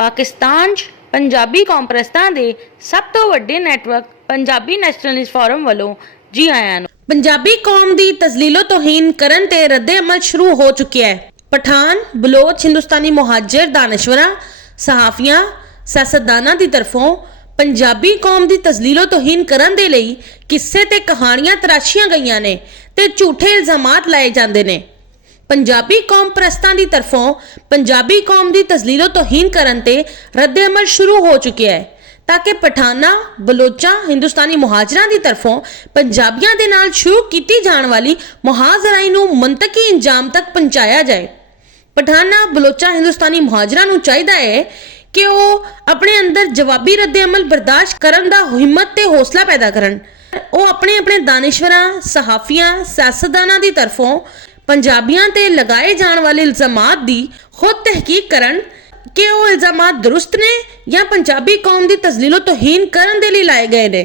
पाकिस्तान 'ਚ पंजाबी कौम प्रस्तां दे सब तो वड्डे नैटवर्क पंजाबी नैशनलिस्ट फोरम वालों जी आयां नूं। पंजाबी कौम दी तजलीलो तौहीन करन ते रद्दे अमल शुरू हो चुकिया है। पठान, बलोच, हिंदुस्तानी मुहाजिर, दानश्वरां, सहाफियां, सियासतदानां दी तरफों पंजाबी कौम दी तजलीलो तौहीन करन दे लई किस्से ते कहानियां तराशियां गईयां ने ते झूठे इल्जामात लाए जांदे ने। पंजाबी कौम प्रस्तां दी तरफों पंजाबी कौम दी तजलीलो तौहीन करन ते रद्दे अमल शुरू हो चुकिया है ताकि पठाना, बलोचां, हिंदुस्तानी मुहाजिरां दी तरफों पंजाबियां दे नाल शुरू कीती जाण वाली मुहाजराई नूं मंतकी इंजाम तक पहुंचाया जाए। पठाना, बलोचां, हिंदुस्तानी मुहाजिरां नूं चाहीदा है कि ਉਹ अपने अंदर जवाबी रद्दे अमल बर्दाश्त करन दा हिम्मत ते हौसला पैदा करन। ਉਹ अपने दानिशवरां, सहाफियां, सियासतदानां दी तरफों पंजाबियां ते लगाए जाण वाले इल्जामात दी खुद तहकीक करन कि ਉਹ इल्जामात दुरुस्त ने या पंजाबी कौम दी तजलीलो तौहीन करन दे लई लाए गए ने।